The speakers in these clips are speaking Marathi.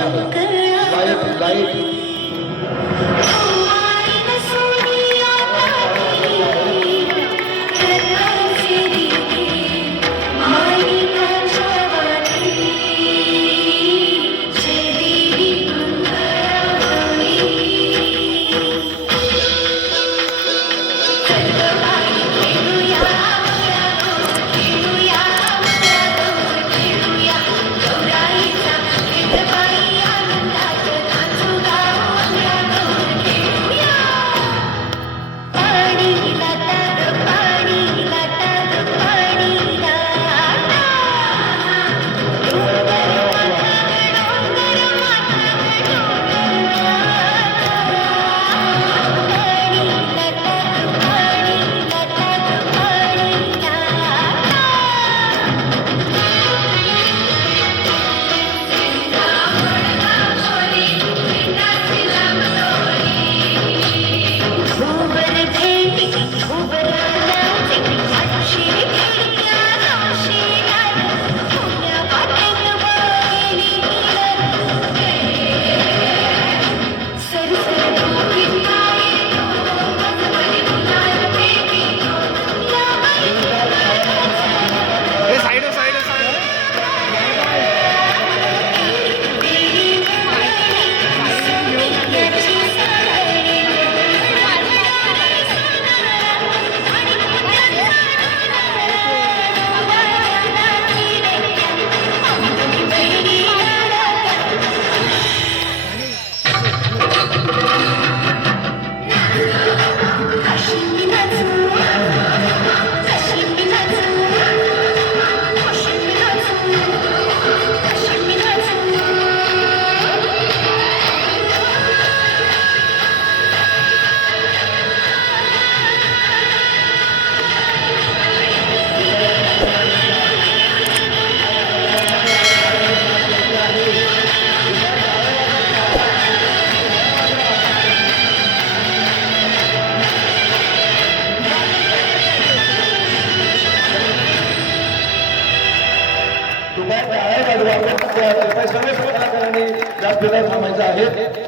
आलेला आहे लाईट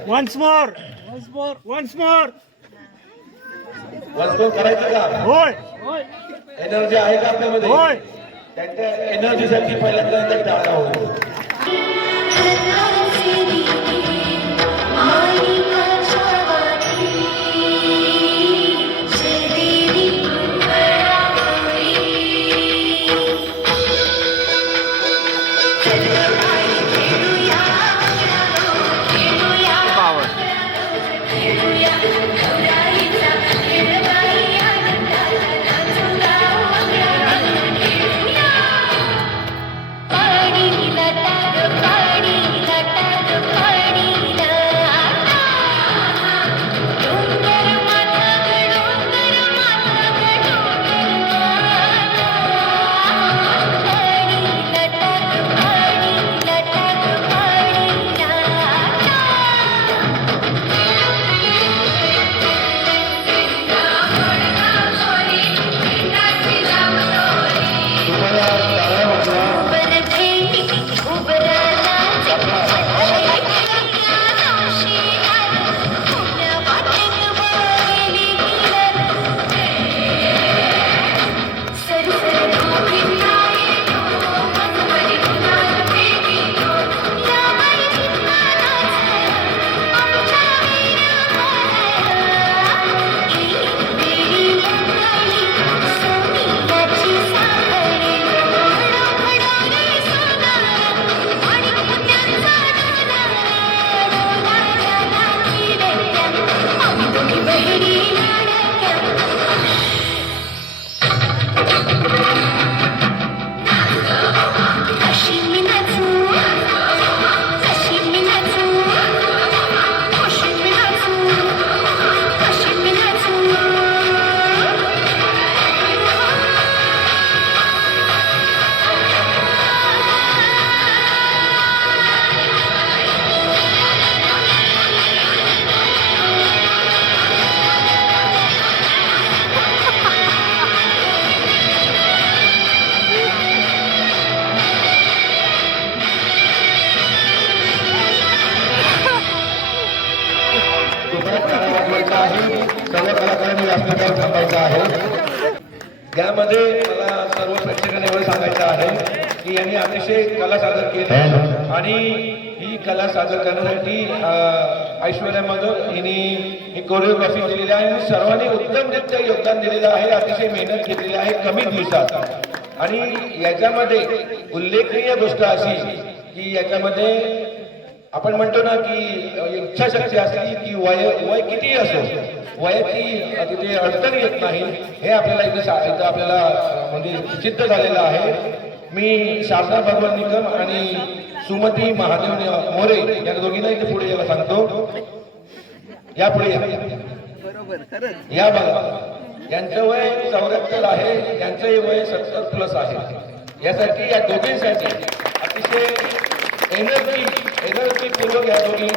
Once more करायचं का होय एनर्जी आहे का आपल्यामध्ये होय त्यांच्या एनर्जीसाठी पहिल्यांदा टाळा होतो पाणी आहे. सर्व कलाकारांनी व्यासपीठावर थांबायचं आहे. यामध्ये मला सर्व प्रेक्षकांना एवढं सांगायचं आहे की यांनी अतिशय कला सादर केली आणि ही कला सादर करण्यासाठी ऐश्वर्या मधुर हिने ही कोरिओग्राफी केलेली आहे आणि सर्वांनी उत्तमरित्या योगदान दिलेलं आहे. अतिशय मेहनत घेतलेली आहे कमी दिवसात. आणि याच्यामध्ये उल्लेखनीय गोष्ट अशी की याच्यामध्ये आपण म्हणतो ना की इच्छाशक्ती असली की वय कितीही असो वयाची तिथे अडचण येत नाही हे आपल्याला इथं आपल्याला म्हणजे सिद्ध झालेलं आहे. मी शारदा भगवान निकम आणि सुमती महादेव मोरे या दोघींना इथे पुढे यायला सांगतो. या पुढे या बघा यांचं वय 74 आहे यांचंही वय 70+ आहे. यासाठी या दोघींसाठी अतिशय एनर्जी पूर्वक या दोघी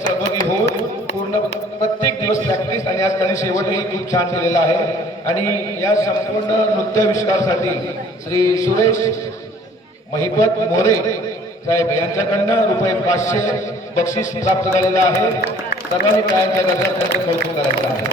सहभागी होऊन पूर्ण प्रत्येक दिवस प्रॅक्टिस आणि आज त्यांनी शेवटही खूप छान केलेला आहे. आणि या संपूर्ण नृत्याविष्कारासाठी श्री सुरेश महिपत मोरे साहेब यांच्याकडनं ₹500 बक्षीस प्राप्त झालेलं आहे. सर्वांनी काय त्यांचं कौतुक करायचं आहे.